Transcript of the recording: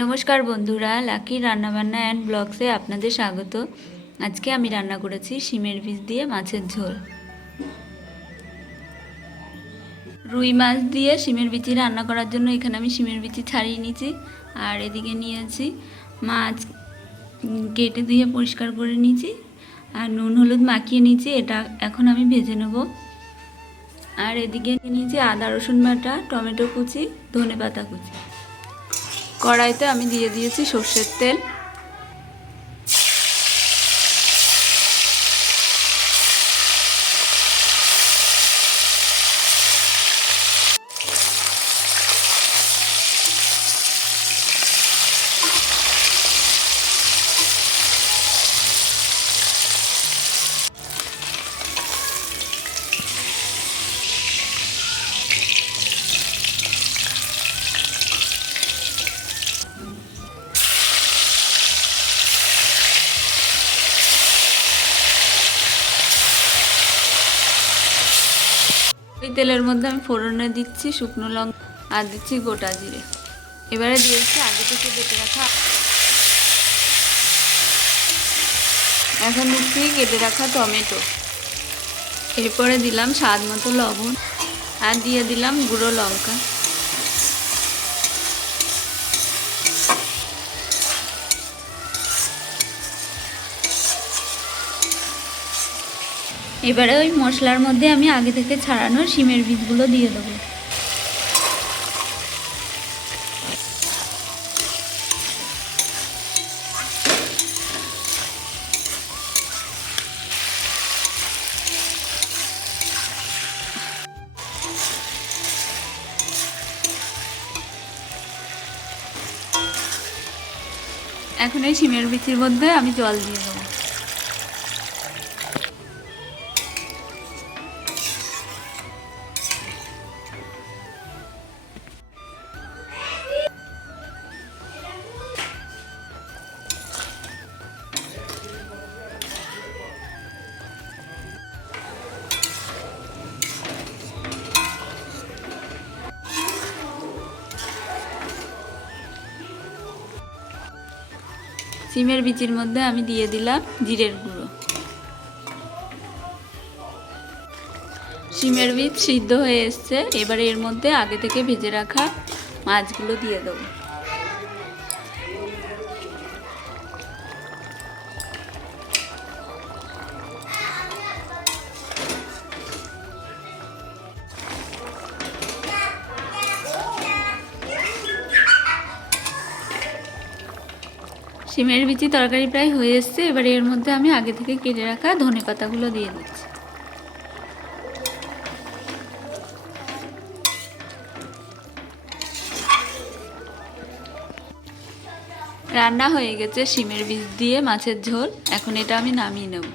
নমস্কার বন্ধুরা, লাকি রান্নাবান্না অ্যান্ড ব্লগসে আপনাদের স্বাগত। আজকে আমি রান্না করেছি শিমের বীজ দিয়ে মাছের ঝোল। রুই মাছ দিয়ে শিমের বিচি রান্না করার জন্য এখানে আমি শিমের বিচি ছাড়িয়ে নিয়েছি। আর এদিকে নিয়েছি মাছ কেটে দিয়ে পরিষ্কার করে নিয়েছি। আর নুন হলুদ মাখিয়ে নিয়েছি, এটা এখন আমি ভেজে নেব। আর এদিকে নিয়েছি আদা রসুন বাটা, টমেটো কুচি ধনে পাতা কুচি। কড়াইতে আমি দিয়ে দিয়েছি সর্ষের তেল। ওই তেলের মধ্যে আমি ফোড়নে দিচ্ছি শুকনো লঙ্কা আর দিচ্ছি গোটা জিরে। এবারে দিয়েছি আগে থেকে বেটে রাখা এখন দিচ্ছি কেটে রাখা টমেটো। এরপরে দিলাম স্বাদ মতো লবণ আর দিয়ে দিলাম গুঁড়ো লঙ্কা। এবারে ওই মশলার মধ্যে আমি আগে থেকে ছাড়ানো শিমের বীজগুলো দিয়ে দেবো। এখন এই শিমের বিচির মধ্যে আমি জল দিয়ে দেবো। সিমের বিচির মধ্যে আমি দিয়ে দিলাম জিরের গুঁড়ো। সিমের বীজ সিদ্ধ হয়ে এসছে। এবারে এর মধ্যে আগে থেকে ভেজে রাখা মাছগুলো দিয়ে দেবো। সিমের বিচি তরকারি প্রায় হয়ে এসছে, এবার এর মধ্যে আমি আগে থেকে কেটে রাখা ধনে পাতাগুলো দিয়ে দিচ্ছি। রান্না হয়ে গেছে সিমের বীজ দিয়ে মাছের ঝোল, এখন এটা আমি নামিয়ে নেব।